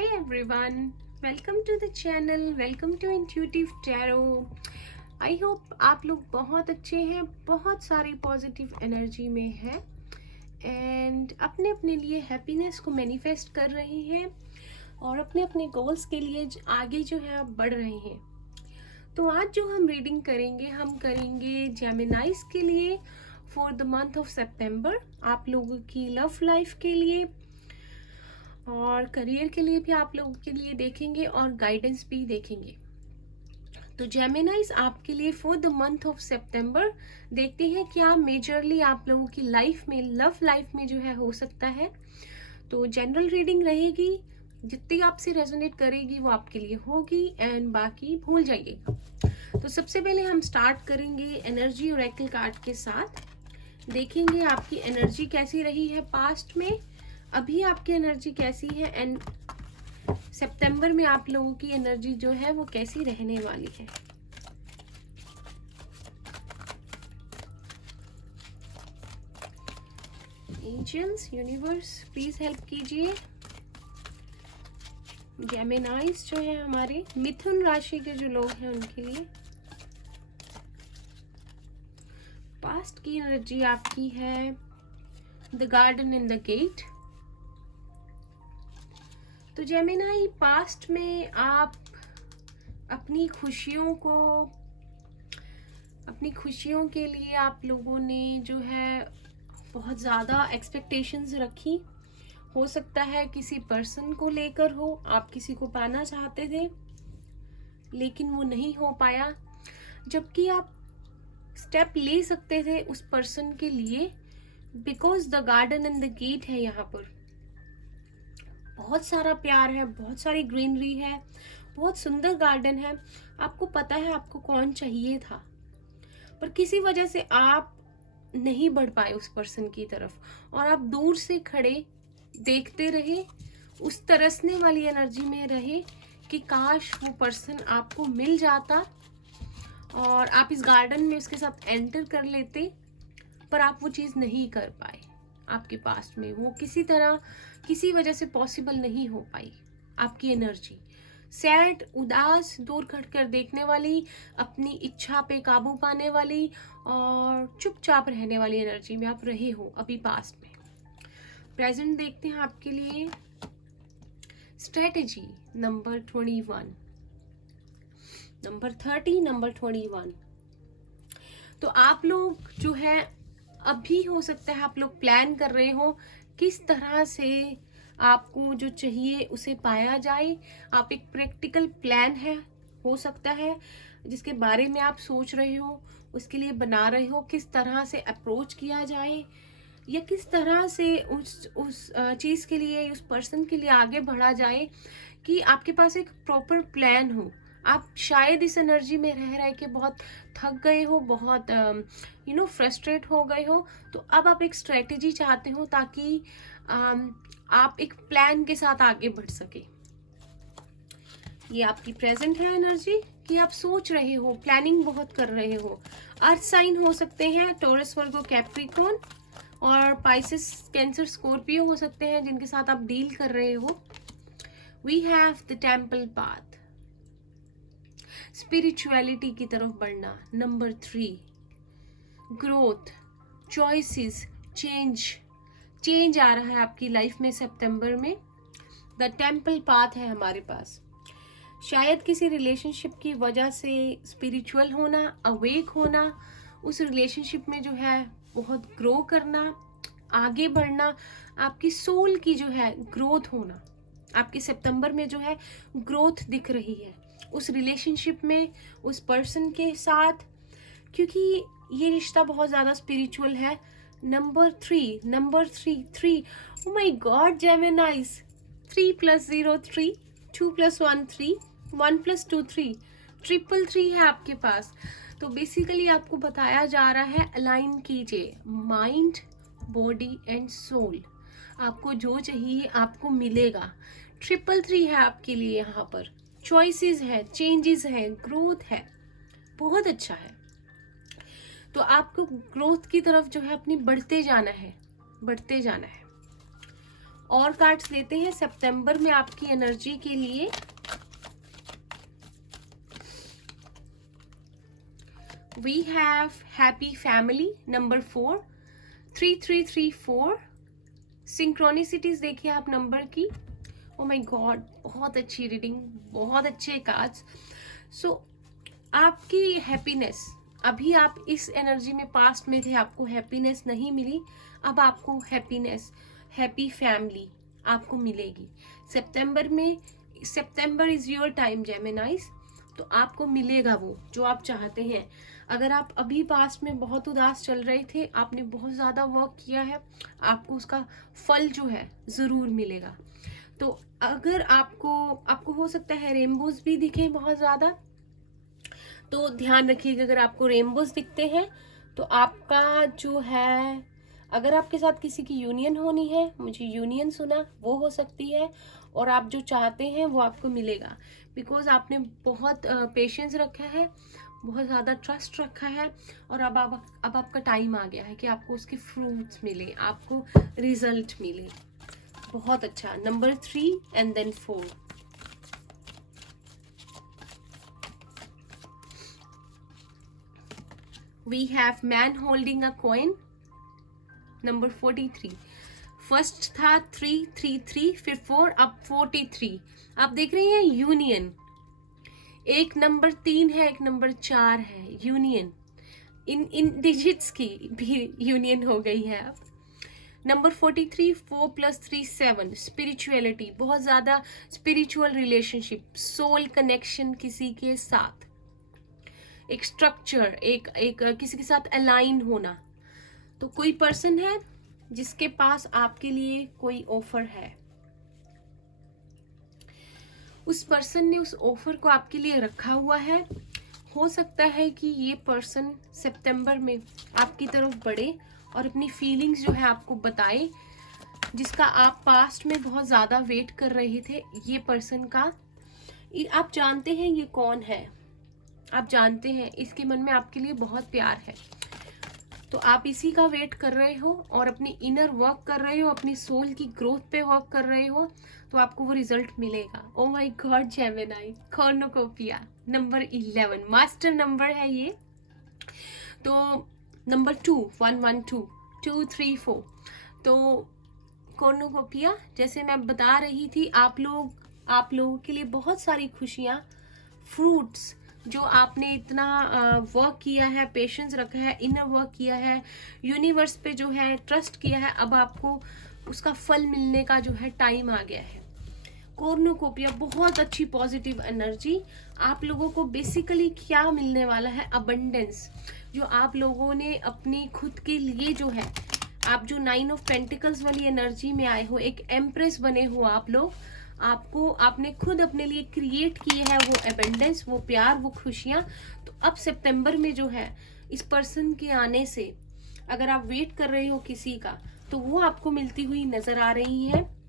Hi everyone, welcome to the channel, welcome to Intuitive Tarot. I hope आप लोग बहुत अच्छे हैं, बहुत सारी पॉजिटिव एनर्जी में हैं एंड अपने अपने लिए हैप्पीनेस को मैनिफेस्ट कर रहे हैं और अपने अपने गोल्स के लिए आगे जो है आप बढ़ रहे हैं। तो आज जो हम रीडिंग करेंगे, हम करेंगे जेमिनाइज के लिए फॉर द मंथ ऑफ सितंबर, आप लोगों की लव लाइफ के लिए और करियर के लिए भी आप लोगों के लिए देखेंगे और गाइडेंस भी देखेंगे। तो जेमिनाइज आपके लिए फॉर द मंथ ऑफ सितंबर देखते हैं क्या मेजरली आप लोगों की लाइफ में, लव लाइफ में जो है हो सकता है। तो जनरल रीडिंग रहेगी, जितनी आपसे रेजोनेट करेगी वो आपके लिए होगी एंड बाकी भूल जाइएगा। तो सबसे पहले हम स्टार्ट करेंगे एनर्जी ओरेकल कार्ड के साथ। देखेंगे आपकी एनर्जी कैसी रही है पास्ट में, अभी आपकी एनर्जी कैसी है एंड सितंबर में आप लोगों की एनर्जी जो है वो कैसी रहने वाली है। एंजल्स, यूनिवर्स प्लीज हेल्प कीजिए। जेमिनाइज जो है हमारे मिथुन राशि के जो लोग हैं उनके लिए पास्ट की एनर्जी आपकी है the garden and the gate. तो जेमिनाई, पास्ट में आप अपनी खुशियों के लिए आप लोगों ने जो है बहुत ज़्यादा एक्सपेक्टेशंस रखी। हो सकता है किसी पर्सन को लेकर हो, आप किसी को पाना चाहते थे लेकिन वो नहीं हो पाया, जबकि आप स्टेप ले सकते थे उस पर्सन के लिए, because the garden and the gate है। यहाँ पर बहुत सारा प्यार है, बहुत सारी ग्रीनरी है, बहुत सुंदर गार्डन है। आपको पता है आपको कौन चाहिए था, पर किसी वजह से आप नहीं बढ़ पाए उस पर्सन की तरफ और आप दूर से खड़े देखते रहे, उस तरसने वाली एनर्जी में रहे कि काश वो पर्सन आपको मिल जाता और आप इस गार्डन में उसके साथ एंटर कर लेते, पर आप वो चीज़ नहीं कर पाए। आपके पास में वो किसी तरह, किसी वजह से पॉसिबल नहीं हो पाई। आपकी एनर्जी सैड, उदास, दूर खट कर देखने वाली, अपनी इच्छा पे काबू पाने वाली और चुपचाप रहने वाली एनर्जी में आप रहे हो अभी पास्ट में। प्रेजेंट देखते हैं आपके लिए स्ट्रेटेजी नंबर 21, नंबर 30, नंबर 21। तो आप लोग जो है अभी हो सकता है आप लोग प्लान कर रहे हो किस तरह से आपको जो चाहिए उसे पाया जाए। आप एक प्रैक्टिकल प्लान है, हो सकता है जिसके बारे में आप सोच रहे हो, उसके लिए बना रहे हो किस तरह से अप्रोच किया जाए या किस तरह से उस चीज़ के लिए, उस पर्सन के लिए आगे बढ़ा जाए, कि आपके पास एक प्रॉपर प्लान हो। आप शायद इस एनर्जी में रह के बहुत थक गए हो, बहुत फ्रस्ट्रेट हो गए हो, तो अब आप एक स्ट्रेटेजी चाहते हो ताकि आप एक प्लान के साथ आगे बढ़ सके। ये आपकी प्रेजेंट है एनर्जी कि आप सोच रहे हो, प्लानिंग बहुत कर रहे हो। अर्थ साइन हो सकते हैं टॉरस, वर्गो, कैप्रिकॉर्न, और पाइसेस, कैंसर, स्कॉर्पियो हो सकते हैं जिनके साथ आप डील कर रहे हो। We have the temple path, spirituality की तरफ बढ़ना। नंबर 3, ग्रोथ, चॉइसेस, चेंज आ रहा है आपकी लाइफ में सितंबर में। द टेम्पल पाथ है हमारे पास। शायद किसी रिलेशनशिप की वजह से स्पिरिचुअल होना, अवेक होना, उस रिलेशनशिप में जो है बहुत ग्रो करना, आगे बढ़ना, आपकी सोल की जो है ग्रोथ होना, आपके सितंबर में जो है ग्रोथ दिख रही है उस रिलेशनशिप में, उस पर्सन के साथ, क्योंकि ये रिश्ता बहुत ज़्यादा स्पिरिचुअल है। नंबर 3, ओ माय गॉड जेमिनाइज, 3 + 0 3, 2 + 1 3, 1 + 2 3, 3 है आपके पास। तो बेसिकली आपको बताया जा रहा है अलाइन कीजिए माइंड, बॉडी एंड सोल। आपको जो चाहिए आपको मिलेगा। 3 है आपके लिए यहाँ पर। चॉइसेस है, चेंजेस है, ग्रोथ है, बहुत अच्छा है। तो आपको ग्रोथ की तरफ जो है अपनी बढ़ते जाना है। और कार्ड्स लेते हैं सितंबर में आपकी एनर्जी के लिए। We have happy family number 4, 3334। Synchronicities देखिए आप नंबर की। ओ माय गॉड, बहुत अच्छी रीडिंग, बहुत अच्छे कार्ड्स। सो आपकी हैप्पीनेस, अभी आप इस एनर्जी में पास्ट में थे, आपको हैप्पीनेस नहीं मिली, अब आपको हैप्पीनेस, हैप्पी फैमिली आपको मिलेगी सितंबर में। सितंबर इज योर टाइम जेमिनाइज, तो आपको मिलेगा वो जो आप चाहते हैं। अगर आप अभी पास्ट में बहुत उदास चल रहे थे, आपने बहुत ज़्यादा वर्क किया है, आपको उसका फल जो है ज़रूर मिलेगा। तो अगर आपको हो सकता है रेनबोज भी दिखे बहुत ज़्यादा, तो ध्यान रखिएगा। अगर आपको रेनबोज दिखते हैं तो आपका जो है, अगर आपके साथ किसी की यूनियन होनी है, मुझे यूनियन सुना, वो हो सकती है, और आप जो चाहते हैं वो आपको मिलेगा। बिकॉज आपने बहुत पेशेंस रखा है, बहुत ज़्यादा ट्रस्ट रखा है, और अब आपका टाइम आ गया है कि आपको उसके फ्रूट्स मिले, आपको रिजल्ट मिले। बहुत अच्छा। Number 3 and then 4। We have man holding a coin number 43। First था 333, फिर 4, अब 43। आप देख रहे हैं यूनियन, एक नंबर 3 है, एक नंबर 4 है, यूनियन। इन डिजिट्स की भी यूनियन हो गई है अब। नंबर 43, 4 + 3 7। स्पिरिचुअलिटी, बहुत ज़्यादा स्पिरिचुअल रिलेशनशिप, सोल कनेक्शन किसी के साथ, एक स्ट्रक्चर, एक किसी के साथ अलाइन होना। तो कोई पर्सन है जिसके पास आपके लिए कोई ऑफर है, उस पर्सन ने उस ऑफर को आपके लिए रखा हुआ है। हो सकता है कि ये पर्सन सितंबर में आपकी तरफ बढ़े और अपनी फीलिंग्स जो है आपको बताए, जिसका आप पास्ट में बहुत ज़्यादा वेट कर रहे थे। ये पर्सन का आप जानते हैं ये कौन है, आप जानते हैं इसके मन में आपके लिए बहुत प्यार है, तो आप इसी का वेट कर रहे हो और अपनी इनर वर्क कर रहे हो, अपनी सोल की ग्रोथ पे वर्क कर रहे हो, तो आपको वो रिजल्ट मिलेगा। Oh my God Gemini, cornucopia number 11, master number है ये। तो नंबर 2, 1 1 2 2 3 4। तो कॉर्नुकोपिया, जैसे मैं बता रही थी, आप लोगों के लिए बहुत सारी खुशियाँ, फ्रूट्स, जो आपने इतना वर्क किया है, पेशेंस रखा है, इनर वर्क किया है, यूनिवर्स पे जो है ट्रस्ट किया है, अब आपको उसका फल मिलने का जो है टाइम आ गया है। कॉर्नुकोपिया, बहुत अच्छी पॉजिटिव एनर्जी। आप लोगों को बेसिकली क्या मिलने वाला है, अबंडेंस, जो आप लोगों ने अपनी खुद के लिए जो है, आप जो 9 ऑफ पेंटिकल्स वाली एनर्जी में आए हो, एक एम्प्रेस बने हो आप लोग, आपने खुद अपने लिए क्रिएट की है वो एबंडेंस, वो प्यार, वो खुशियाँ। तो अब सितंबर में जो है, इस पर्सन के आने से, अगर आप वेट कर रहे हो किसी का, तो वो आपको मिलती हुई नजर आ रही है।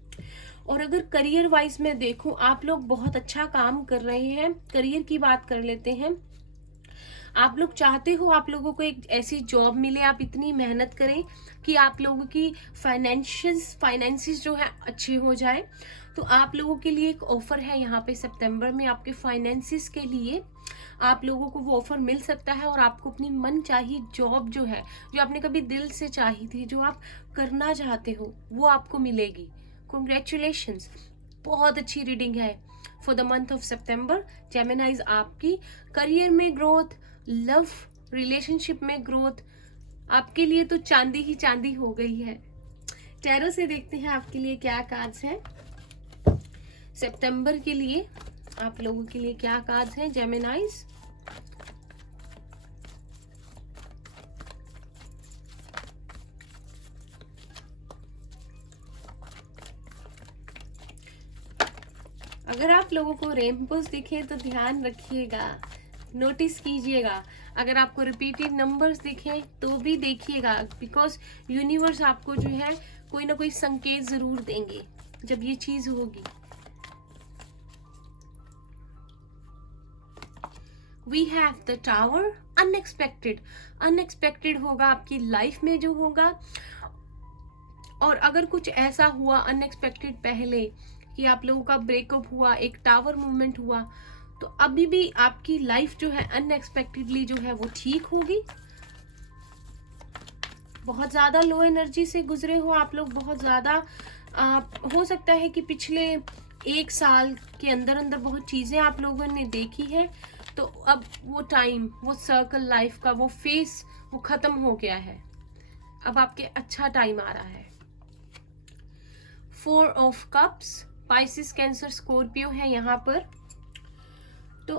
और अगर करियर वाइज में देखूं, आप लोग बहुत अच्छा काम कर रहे हैं। करियर की बात कर लेते हैं। आप लोग चाहते हो आप लोगों को एक ऐसी जॉब मिले, आप इतनी मेहनत करें कि आप लोगों की फाइनेंसिस जो है अच्छे हो जाए। तो आप लोगों के लिए एक ऑफर है यहाँ पे सितंबर में, आपके फाइनेंसिस के लिए आप लोगों को वो ऑफर मिल सकता है, और आपको अपनी मन चाहिए जॉब जो है, जो आपने कभी दिल से चाही थी, जो आप करना चाहते हो, वो आपको मिलेगी। कॉन्ग्रेचुलेशंस, बहुत अच्छी रीडिंग है फॉर द मंथ ऑफ सितंबर। जेमिनाइज, आपकी करियर में ग्रोथ, लव रिलेशनशिप में ग्रोथ, आपके लिए तो चांदी ही चांदी हो गई है। टैरो से देखते हैं आपके लिए क्या कार्ड्स हैं सितंबर के लिए, आप लोगों के लिए क्या कार्ड्स हैं जेमिनाइज। अगर आप लोगों को रेनबोस दिखे तो ध्यान रखिएगा, नोटिस कीजिएगा। अगर आपको रिपीटेड नंबर्स दिखें तो भी देखिएगा, बिकॉज यूनिवर्स आपको जो है कोई ना कोई संकेत जरूर देंगे जब ये चीज होगी। We have the tower, unexpected होगा आपकी लाइफ में जो होगा, और अगर कुछ ऐसा हुआ अनएक्सपेक्टेड पहले कि आप लोगों का ब्रेकअप हुआ, एक टावर मूवमेंट हुआ, तो अभी भी आपकी लाइफ जो है अनएक्सपेक्टेडली जो है वो ठीक होगी। बहुत ज़्यादा लो एनर्जी से गुजरे हो आप लोग, बहुत ज़्यादा हो सकता है कि पिछले 1 साल के अंदर अंदर बहुत चीज़ें आप लोगों ने देखी है, तो अब वो टाइम, वो सर्कल लाइफ का, वो फेस वो ख़त्म हो गया है। अब आपके अच्छा टाइम आ रहा है। 4 of cups, Pisces, cancer, Scorpio है यहाँ पर। तो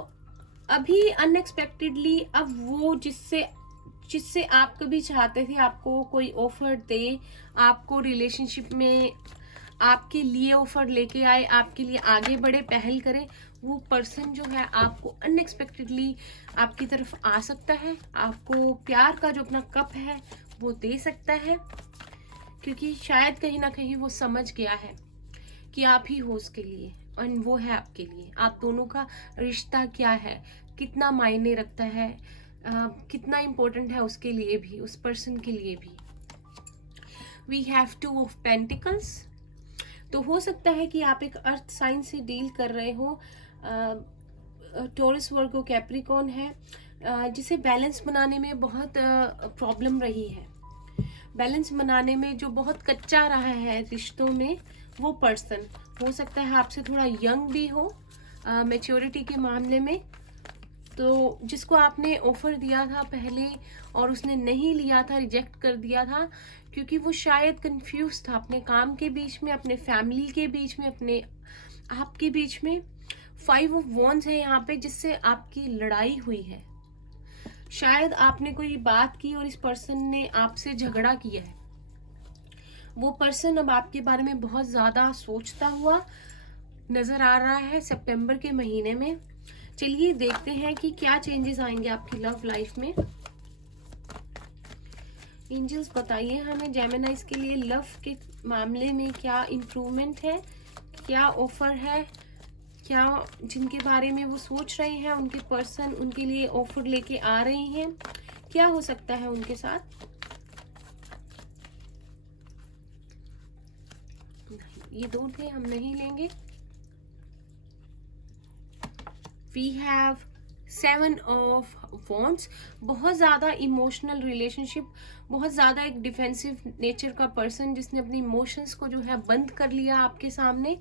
अभी अनएक्सपेक्टेडली अब वो जिससे आप कभी चाहते थे आपको कोई ऑफर दे, आपको रिलेशनशिप में आपके लिए ऑफर लेके आए, आपके लिए आगे बढ़े, पहल करे, वो पर्सन जो है आपको अनएक्सपेक्टेडली आपकी तरफ आ सकता है, आपको प्यार का जो अपना कप है वो दे सकता है, क्योंकि शायद कहीं ना कहीं वो समझ गया है कि आप ही हो उसके लिए और वो है आपके लिए। आप दोनों का रिश्ता क्या है, कितना मायने रखता है, कितना इम्पोर्टेंट है उसके लिए भी, उस पर्सन के लिए भी। We have 2 of pentacles. तो हो सकता है कि आप एक अर्थ साइन से डील कर रहे हो, टॉरस, वर्गो, कैप्रिकॉर्न है, जिसे बैलेंस बनाने में बहुत प्रॉब्लम रही है। बैलेंस बनाने में जो बहुत कच्चा रहा है रिश्तों में, वो पर्सन हो सकता है आपसे थोड़ा यंग भी हो मैच्योरिटी के मामले में, तो जिसको आपने ऑफर दिया था पहले और उसने नहीं लिया था, रिजेक्ट कर दिया था, क्योंकि वो शायद कंफ्यूज था अपने काम के बीच में, अपने फैमिली के बीच में, अपने आपके बीच में। 5 ऑफ वॉन्ड्स है यहाँ पे, जिससे आपकी लड़ाई हुई है। शायद आपने कोई बात की और इस पर्सन ने आपसे झगड़ा किया है। वो पर्सन अब आपके बारे में बहुत ज़्यादा सोचता हुआ नज़र आ रहा है सितंबर के महीने में। चलिए देखते हैं कि क्या चेंजेस आएंगे आपकी लव लाइफ में। एंजल्स बताइए हमें जेमिनाइज के लिए लव के मामले में क्या इम्प्रूवमेंट है, क्या ऑफर है, क्या जिनके बारे में वो सोच रहे हैं उनके पर्सन उनके लिए ऑफर लेके आ रहे हैं, क्या हो सकता है उनके साथ। ये 2 थे, हम नहीं लेंगे। We have 7 of wands. बहुत ज़्यादा इमोशनल रिलेशनशिप, बहुत ज़्यादा एक डिफेंसिव नेचर का पर्सन जिसने अपनी इमोशंस को जो है बंद कर लिया आपके सामने,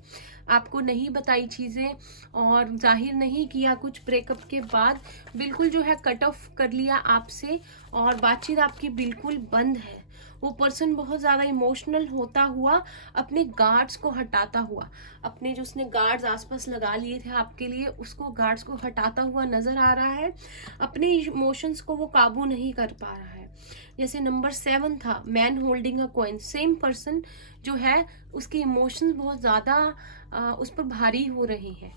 आपको नहीं बताई चीज़ें और जाहिर नहीं किया कुछ, ब्रेकअप के बाद बिल्कुल जो है कट ऑफ कर लिया आपसे और बातचीत आपकी बिल्कुल बंद है। वो पर्सन बहुत ज़्यादा इमोशनल होता हुआ, अपने गार्ड्स को हटाता हुआ, अपने जो उसने गार्ड्स आसपास लगा लिए थे आपके लिए, उसको गार्ड्स को हटाता हुआ नज़र आ रहा है। अपने इमोशंस को वो काबू नहीं कर पा रहा है। जैसे नंबर 7 था, man holding a coin, same person जो है उसके इमोशंस बहुत ज़्यादा उस पर भारी हो रहे हैं।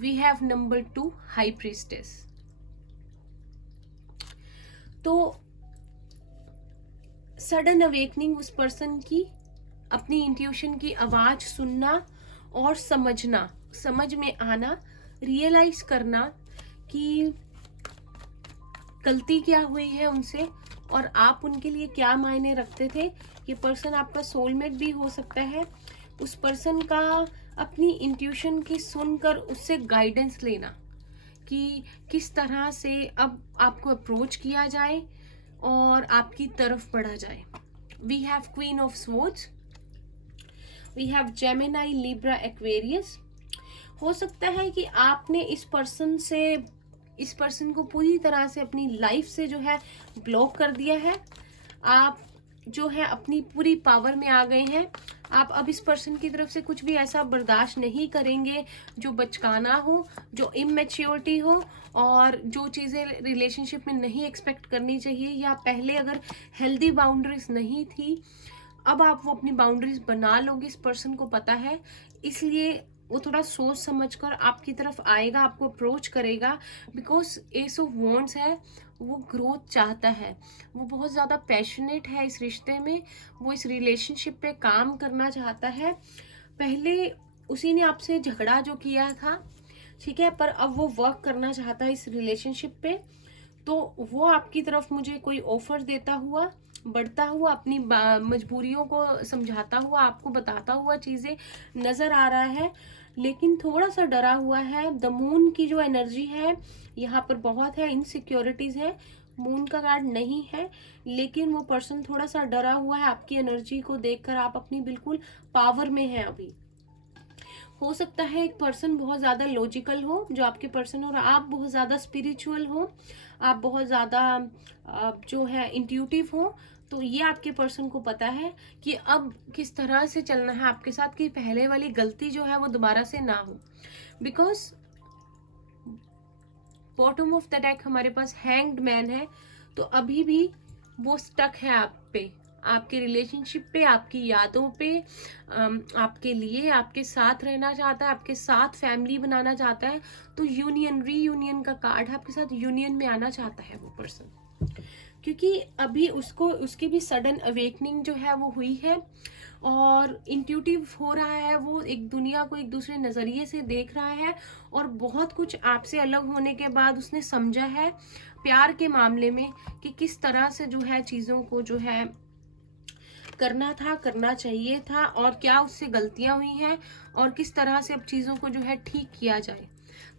We have number 2, high priestess. तो सडन अवेकनिंग उस पर्सन की, अपनी इंट्यूशन की आवाज सुनना और समझना, समझ में आना, रियलाइज करना कि गलती क्या हुई है उनसे और आप उनके लिए क्या मायने रखते थे। ये पर्सन आपका सोलमेट भी हो सकता है। उस पर्सन का अपनी इंट्यूशन की सुनकर उससे गाइडेंस लेना कि किस तरह से अब आपको अप्रोच किया जाए और आपकी तरफ बढ़ा जाए। We have queen of swords, we have Gemini, Libra, Aquarius. हो सकता है कि आपने इस पर्सन को पूरी तरह से अपनी लाइफ से जो है ब्लॉक कर दिया है। आप जो है अपनी पूरी पावर में आ गए हैं। आप अब इस पर्सन की तरफ से कुछ भी ऐसा बर्दाश्त नहीं करेंगे जो बचकाना हो, जो इमेच्योरिटी हो और जो चीज़ें रिलेशनशिप में नहीं एक्सपेक्ट करनी चाहिए, या पहले अगर हेल्दी बाउंड्रीज नहीं थी, अब आप वो अपनी बाउंड्रीज बना लोगे, इस पर्सन को पता है। इसलिए वो थोड़ा सोच समझकर आपकी तरफ आएगा, आपको अप्रोच करेगा, बिकॉज एस ऑफ वॉन्ड्स है, वो ग्रोथ चाहता है, वो बहुत ज़्यादा पैशनेट है इस रिश्ते में, वो इस रिलेशनशिप पे काम करना चाहता है। पहले उसी ने आपसे झगड़ा जो किया था, ठीक है, पर अब वो वर्क करना चाहता है इस रिलेशनशिप पे। तो वो आपकी तरफ मुझे कोई ऑफर देता हुआ बढ़ता हुआ, अपनी मजबूरियों को समझाता हुआ, आपको बताता हुआ चीजें नजर आ रहा है, लेकिन थोड़ा सा डरा हुआ है। द मून की जो एनर्जी है यहाँ पर बहुत है, इनसिक्योरिटीज है। मून का कार्ड नहीं है, लेकिन वो पर्सन थोड़ा सा डरा हुआ है आपकी एनर्जी को देखकर। आप अपनी बिल्कुल पावर में है अभी। हो सकता है एक पर्सन बहुत ज्यादा लॉजिकल हो जो आपके पर्सन, और आप बहुत ज्यादा स्पिरिचुअल हो, आप बहुत ज्यादा जो है इंट्यूटिव हो। तो ये आपके पर्सन को पता है कि अब किस तरह से चलना है आपके साथ, कि पहले वाली गलती जो है वो दोबारा से ना हो। Because bottom of the deck हमारे पास हैंग्ड मैन है, तो अभी भी वो स्टक है आप पे, आपके रिलेशनशिप पे, आपकी यादों पे, आपके लिए, आपके साथ रहना चाहता है, आपके साथ फैमिली बनाना चाहता है। तो यूनियन, रीयूनियन का कार्ड है, आपके साथ यूनियन में आना चाहता है वो पर्सन, क्योंकि अभी उसको, उसकी भी सडन अवेकनिंग जो है वो हुई है, और इंट्यूटिव हो रहा है। वो एक दुनिया को एक दूसरे नजरिए से देख रहा है, और बहुत कुछ आपसे अलग होने के बाद उसने समझा है प्यार के मामले में कि किस तरह से जो है चीजों को जो है करना था, करना चाहिए था, और क्या उससे गलतियां हुई हैं, और किस तरह से अब चीजों को जो है ठीक किया जाए।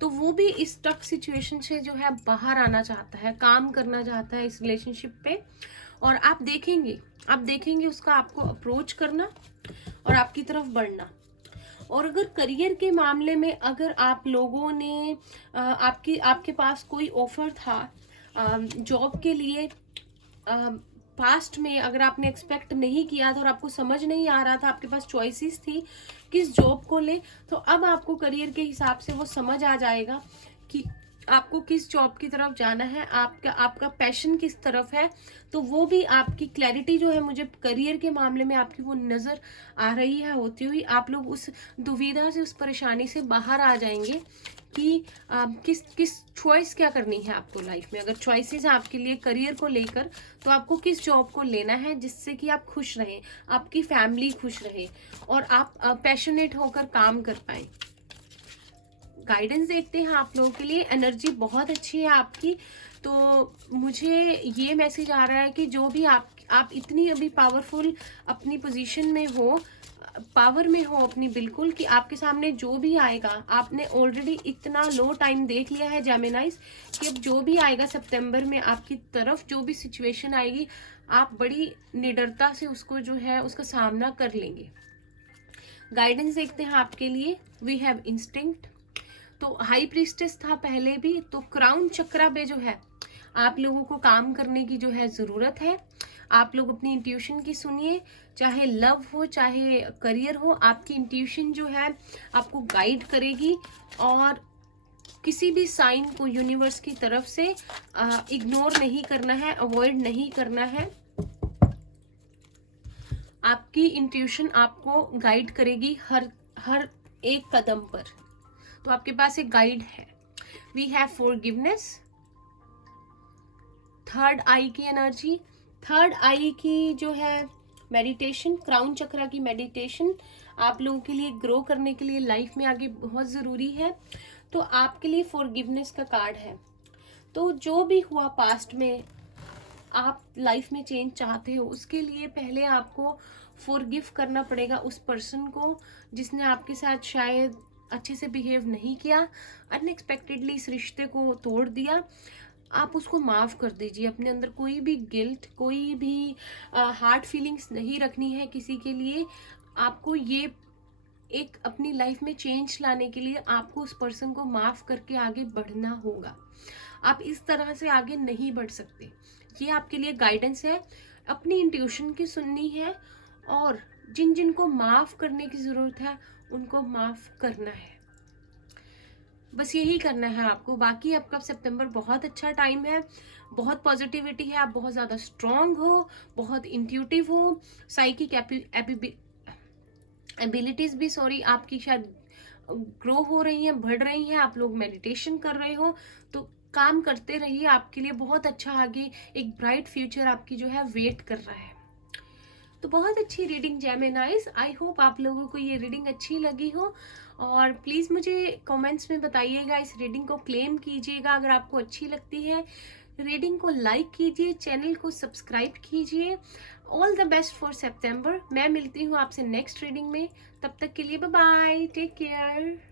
तो वो भी इस टफ सिचुएशन से जो है बाहर आना चाहता है, काम करना चाहता है इस रिलेशनशिप पे। और आप देखेंगे उसका आपको अप्रोच करना और आपकी तरफ बढ़ना। और अगर करियर के मामले में, अगर आप लोगों ने आपके पास कोई ऑफर था जॉब के लिए, पास्ट में अगर आपने एक्सपेक्ट नहीं किया था और आपको समझ नहीं आ रहा था, आपके पास चॉइसेस थी किस जॉब को ले, तो अब आपको करियर के हिसाब से वो समझ आ जाएगा कि आपको किस जॉब की तरफ जाना है, आपका पैशन किस तरफ है। तो वो भी आपकी क्लैरिटी जो है मुझे करियर के मामले में आपकी वो नजर आ रही है होती हुई। आप लोग उस दुविधा से, उस परेशानी से बाहर आ जाएंगे कि किस चॉइस क्या करनी है आपको लाइफ में। अगर चॉइसेस हैं आपके लिए करियर को लेकर, तो आपको किस जॉब को लेना है जिससे कि आप खुश रहें, आपकी फैमिली खुश रहे, और आप पैशनेट होकर काम कर पाए। गाइडेंस देखते हैं आप लोगों के लिए। एनर्जी बहुत अच्छी है आपकी। तो मुझे ये मैसेज आ रहा है कि जो भी आप इतनी अभी पावरफुल अपनी पोजीशन में हो, पावर में हो अपनी बिल्कुल, कि आपके सामने जो भी आएगा, आपने ऑलरेडी इतना लो टाइम देख लिया है जेमिनाइज, कि अब जो भी आएगा सितंबर में आपकी तरफ, जो भी सिचुएशन आएगी, आप बड़ी निडरता से उसको जो है उसका सामना कर लेंगे। गाइडेंस देखते हैं आपके लिए। वी हैव इंस्टिंक्ट, तो हाई प्रीस्टेस था पहले भी, तो क्राउन चक्रा पे जो है आप लोगों को काम करने की जो है जरूरत है। आप लोग अपनी इंट्यूशन की सुनिए, चाहे लव हो चाहे करियर हो, आपकी इंट्यूशन जो है आपको गाइड करेगी, और किसी भी साइन को यूनिवर्स की तरफ से इग्नोर नहीं करना है, अवॉइड नहीं करना है। आपकी इंट्यूशन आपको गाइड करेगी हर एक कदम पर। तो आपके पास एक गाइड है। वी हैव फॉरगिवनेस, थर्ड आई की एनर्जी, थर्ड आई की जो है मेडिटेशन, क्राउन चक्रा की मेडिटेशन आप लोगों के लिए ग्रो करने के लिए लाइफ में आगे बहुत ज़रूरी है। तो आपके लिए फॉरगिवनेस का कार्ड है। तो जो भी हुआ पास्ट में, आप लाइफ में चेंज चाहते हो, उसके लिए पहले आपको फॉरगिव करना पड़ेगा उस पर्सन को जिसने आपके साथ शायद अच्छे से बिहेव नहीं किया, अनएक्सपेक्टेडली इस रिश्ते को तोड़ दिया। आप उसको माफ़ कर दीजिए। अपने अंदर कोई भी गिल्ट, कोई भी हार्ड फीलिंग्स नहीं रखनी है किसी के लिए। आपको ये एक अपनी लाइफ में चेंज लाने के लिए आपको उस पर्सन को माफ़ करके आगे बढ़ना होगा। आप इस तरह से आगे नहीं बढ़ सकते। ये आपके लिए गाइडेंस है। अपनी इंट्यूशन की सुननी है, और जिन जिन को माफ़ करने की ज़रूरत है उनको माफ़ करना है। बस यही करना है आपको। बाकी आपका सितंबर बहुत अच्छा टाइम है, बहुत पॉजिटिविटी है, आप बहुत ज़्यादा स्ट्रॉन्ग हो, बहुत इंट्यूटिव हो, साइकिक एबिलिटीज़ भी आपकी शायद ग्रो हो रही हैं, बढ़ रही हैं। आप लोग मेडिटेशन कर रहे हो, तो काम करते रहिए। आपके लिए बहुत अच्छा आगे एक ब्राइट फ्यूचर आपकी जो है वेट कर रहा है। तो बहुत अच्छी रीडिंग जेमिनाइज। आई होप आप लोगों को ये रीडिंग अच्छी लगी हो, और प्लीज़ मुझे कमेंट्स में बताइएगा, इस रीडिंग को क्लेम कीजिएगा अगर आपको अच्छी लगती है। रीडिंग को लाइक कीजिए, चैनल को सब्सक्राइब कीजिए। ऑल द बेस्ट फॉर सितंबर। मैं मिलती हूँ आपसे नेक्स्ट रीडिंग में, तब तक के लिए बाय बाय, टेक केयर।